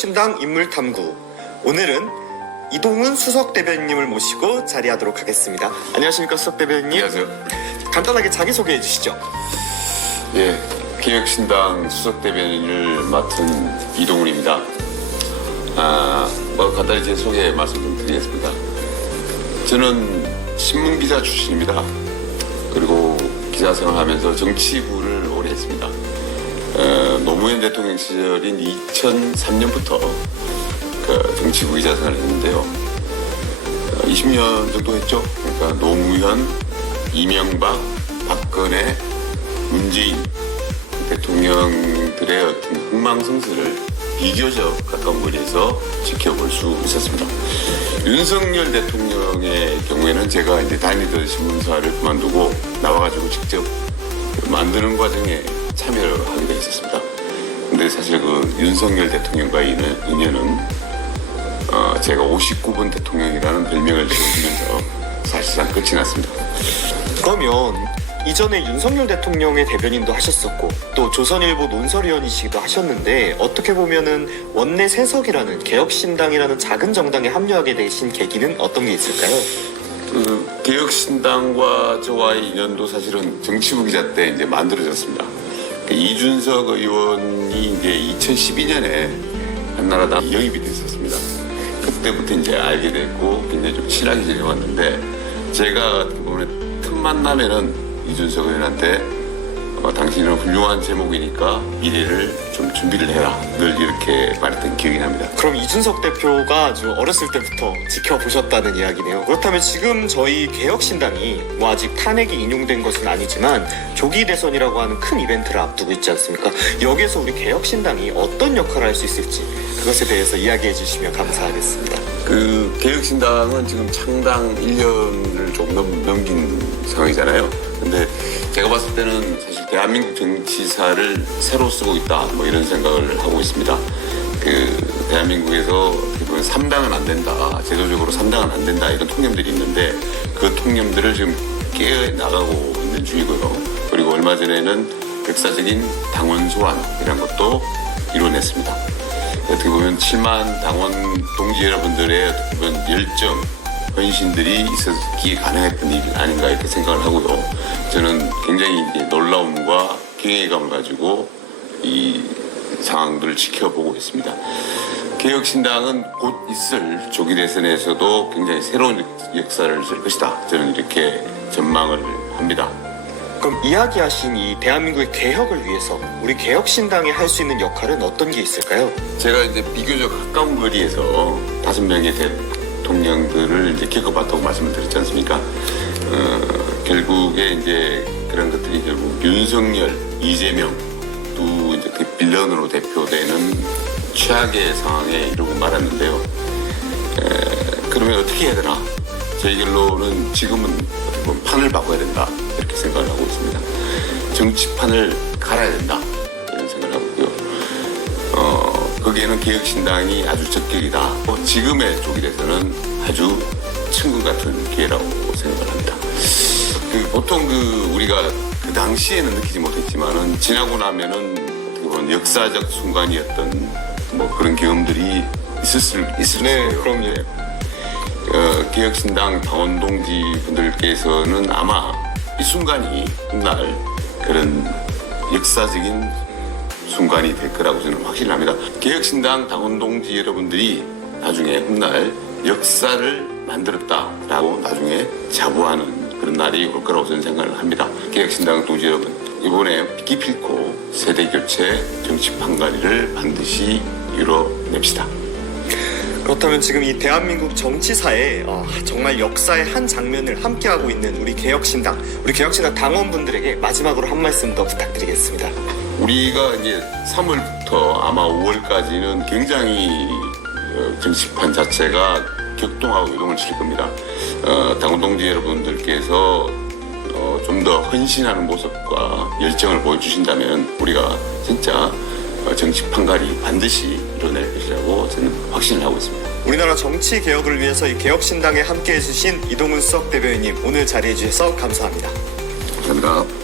개혁신당 인물탐구. 오늘은 이동훈 수석대변인님을 모시고 자리하도록 하겠습니다. 안녕하십니까, 수석대변인님. 안녕하세요. 간단하게 자기소개해 주시죠. 예, 개혁신당 수석대변인을 맡은 이동훈입니다. 간단히 제 소개 말씀 좀 드리겠습니다. 저는 신문기자 출신입니다. 그리고 기자 생활하면서 정치부를 오래 했습니다. 노무현 대통령 시절인 2003년부터 정치부 기자 생활을 했는데요. 20년 정도 했죠. 그러니까 노무현, 이명박, 박근혜, 문재인 대통령들의 어떤 흥망성쇠를 비교적 가까운 거리에서 지켜볼 수 있었습니다. 윤석열 대통령의 경우에는 제가 이제 다니던 신문사를 그만두고 나와가지고 직접 만드는 과정에 참여를 하게 돼 있었습니다. 근데 사실 그 윤석열 대통령과의 인연은 제가 59번 대통령이라는 별명을 지어주면서 사실상 끝이 났습니다. 그러면 이전에 윤석열 대통령의 대변인도 하셨었고 또 조선일보 논설위원이시기도 하셨는데 어떻게 보면은 원내 세석이라는 개혁신당이라는 작은 정당에 합류하게 되신 계기는 어떤 게 있을까요? 개혁신당과 저와의 인연도 사실은 정치부 기자 때 이제 만들어졌습니다. 이준석 의원이 이제 2012년에 한나라당 영입이 됐었습니다. 그때부터 이제 알게 됐고 굉장히 좀 친하게 지내왔는데 제가 어떻게 보면 틈만 나면은 이준석 의원한테 당신은 훌륭한 제목이니까 미래를 좀 준비를 해라 늘 이렇게 말했던 기억이 납니다. 그럼 이준석 대표가 아주 어렸을 때부터 지켜보셨다는 이야기네요. 그렇다면 지금 저희 개혁신당이 아직 탄핵이 인용된 것은 아니지만 조기 대선이라고 하는 큰 이벤트를 앞두고 있지 않습니까? 여기에서 우리 개혁신당이 어떤 역할을 할 수 있을지 그것에 대해서 이야기해 주시면 감사하겠습니다. 개혁신당은 지금 창당 1년을 조금 넘긴 상황이잖아요. 근데 제가 봤을 때는 사실 대한민국 정치사를 새로 쓰고 있다 이런 생각을 하고 있습니다. 대한민국에서 3당은 안 된다, 제도적으로 3당은 안 된다 이런 통념들이 있는데 그 통념들을 지금 깨어나가고 있는 중이고요. 그리고 얼마 전에는 역사적인 당원 소환이라는 것도 이뤄냈습니다. 어떻게 보면 7만 당원 동지 여러분들의 어떻게 보면 열정, 헌신들이 있었기에 가능했던 일이 아닌가 이렇게 생각을 하고요. 저는 굉장히 이제 놀라움과 경외감을 가지고 이 상황들을 지켜보고 있습니다. 개혁신당은 곧 있을 조기 대선에서도 굉장히 새로운 역사를 쓸 것이다. 저는 이렇게 전망을 합니다. 그럼 이야기하신 이 대한민국의 개혁을 위해서 우리 개혁신당이 할 수 있는 역할은 어떤 게 있을까요? 제가 이제 비교적 가까운 거리에서 5명의 대통령들을 이제 겪어봤다고 말씀을 드렸지 않습니까? 결국에 이제 그런 것들이 결국 윤석열, 이재명 두 이제 그 빌런으로 대표되는 최악의 상황에 이르고 말았는데요. 그러면 어떻게 해야 되나? 저희 결론은 지금은 어떻게 보면 판을 바꿔야 된다 이렇게 생각을 하고 있습니다. 정치판을 갈아야 된다 이런 생각을 하고 있고요. 거기에는 개혁신당이 아주 적격이다. 지금의 조기 대선은 아주 천국 같은 기회라고 생각을 합니다. 보통 우리가 그 당시에는 느끼지 못했지만은 지나고 나면은 어떻게 보면 역사적 순간이었던 그런 경험들이 있을 네, 거예요. 그럼요. 개혁신당 당원 동지 분들께서는 아마 이 순간이 훗날 그런 역사적인 순간이 될 거라고 저는 확신합니다. 개혁신당 당원 동지 여러분들이 나중에 훗날 역사를 만들었다라고 나중에 자부하는 그런 날이 올 거라고 저는 생각을 합니다. 개혁신당 동지 여러분, 이번에 기필코 세대교체 정치판관리를 반드시 이뤄냅시다. 그렇다면 지금 이 대한민국 정치사에 정말 역사의 한 장면을 함께하고 있는 우리 개혁신당 당원분들에게 마지막으로 한 말씀 더 부탁드리겠습니다. 우리가 이제 3월부터 아마 5월까지는 굉장히 정치판 자체가 격동하고 요동을 칠 겁니다. 당원 동지 여러분들께서 좀 더 헌신하는 모습과 열정을 보여주신다면 우리가 진짜 정치판갈이 반드시 이뤄낼 것이라고 저는 확신을 하고 있습니다. 우리나라 정치 개혁을 위해서 이 개혁신당에 함께해 주신 이동훈 수석대변인님 오늘 자리해 주셔서 감사합니다. 감사합니다.